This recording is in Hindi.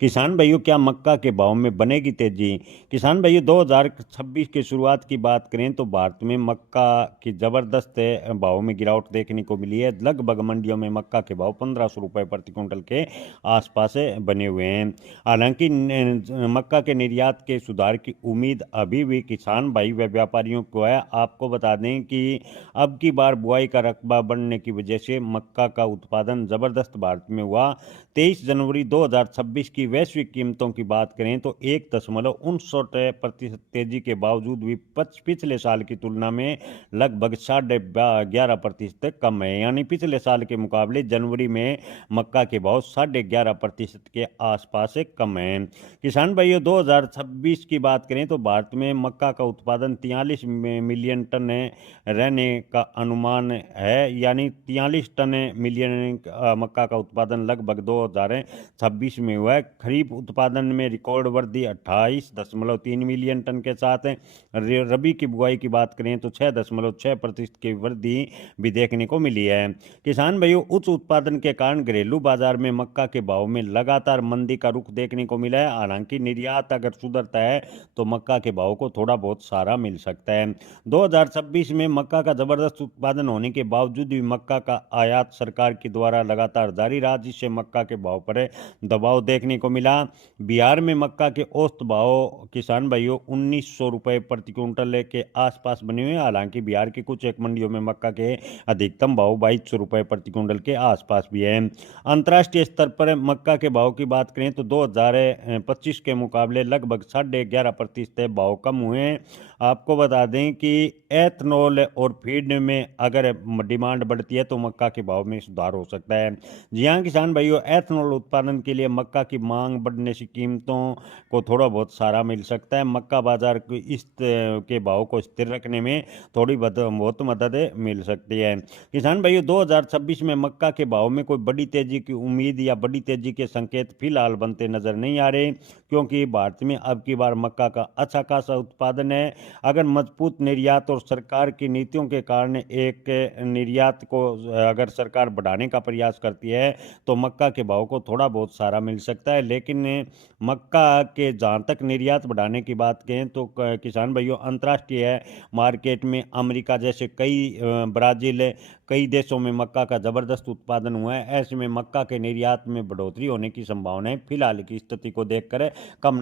किसान भाइयों, क्या मक्का के भाव में बनेगी तेजी? किसान भाइयों, 2026 की शुरुआत की बात करें तो भारत में मक्का की जबरदस्त भाव में गिरावट देखने को मिली है। लगभग मंडियों में मक्का के भाव 1500 रुपये प्रति क्विंटल के आसपास बने हुए हैं। हालांकि मक्का के निर्यात के सुधार की उम्मीद अभी भी किसान भाई व व्यापारियों को है। आपको बता दें कि अब की बार बुआई का रकबा बढ़ने की वजह से मक्का का उत्पादन जबरदस्त भारत में हुआ। 23 जनवरी 2026 की वैश्विक कीमतों की बात करें तो 1.69% तेजी के बावजूद भी पिछले साल की तुलना में लगभग 11.5% कम है। यानी पिछले साल के मुकाबले जनवरी में मक्का के भाव 11.5% के आसपास से कम है। किसान भाइयों, 2026 की बात करें तो भारत में मक्का का उत्पादन 43 मिलियन टन रहने का अनुमान है। यानी 43 टन मिलियन मक्का का उत्पादन लगभग 2026 में हुआ है। खरीफ उत्पादन में रिकॉर्ड वृद्धि 28.3 मिलियन टन के साथ है। रबी की बुआई की बात करें तो 6.6% की वृद्धि भी देखने को मिली है। किसान भाइयों, उच्च उत्पादन के कारण घरेलू बाजार में मक्का के भाव में लगातार मंदी का रुख देखने को मिला है। हालांकि निर्यात अगर सुधरता है तो मक्का के भाव को थोड़ा बहुत सहारा मिल सकता है। 2026 में मक्का का जबरदस्त उत्पादन होने के बावजूद भी मक्का का आयात सरकार के द्वारा लगातार जारी रहा, जिससे मक्का के भाव पर दबाव देखने को मिला। बिहार में मक्का के औसत भाव किसान भाइयों 1900 रुपये प्रति क्विंटल के आसपास बने हुए हैं। हालांकि बिहार की कुछ एक मंडियों में मक्का के अधिकतम भाव 2200 रुपये प्रति क्विंटल के आसपास भी है। अंतर्राष्ट्रीय स्तर पर मक्का के भाव की बात करें तो 2025 के मुकाबले लगभग 11.5% भाव कम हुए हैं। आपको बता दें कि एथनॉल और फीड में अगर डिमांड बढ़ती है तो मक्का के भाव में सुधार हो सकता है। जी हाँ किसान भाइयों, एथनॉल उत्पादन के लिए मक्का की मांग बढ़ने से कीमतों को थोड़ा बहुत सहारा मिल सकता है। मक्का बाजार के भाव को स्थिर रखने में थोड़ी बहुत मदद मिल सकती है। किसान भाइयों, 2026 में मक्का के भाव में कोई बड़ी तेजी की उम्मीद या बड़ी तेजी के संकेत फिलहाल बनते नजर नहीं आ रहे, क्योंकि भारत में अब की बार मक्का का अच्छा खासा उत्पादन है। अगर मजबूत निर्यात और सरकार की नीतियों के कारण एक निर्यात को अगर सरकार बढ़ाने का प्रयास करती है तो मक्का के भाव को थोड़ा बहुत सहारा मिल सकता है। लेकिन मक्का के जहाँ तक निर्यात बढ़ाने की बात करें तो किसान भाइयों, अंतर्राष्ट्रीय मार्केट में अमेरिका जैसे ब्राज़ील कई देशों में मक्का का जबरदस्त उत्पादन हुआ है। ऐसे में मक्का के निर्यात में बढ़ोतरी होने की संभावनाएं फिलहाल की स्थिति को देखकर कम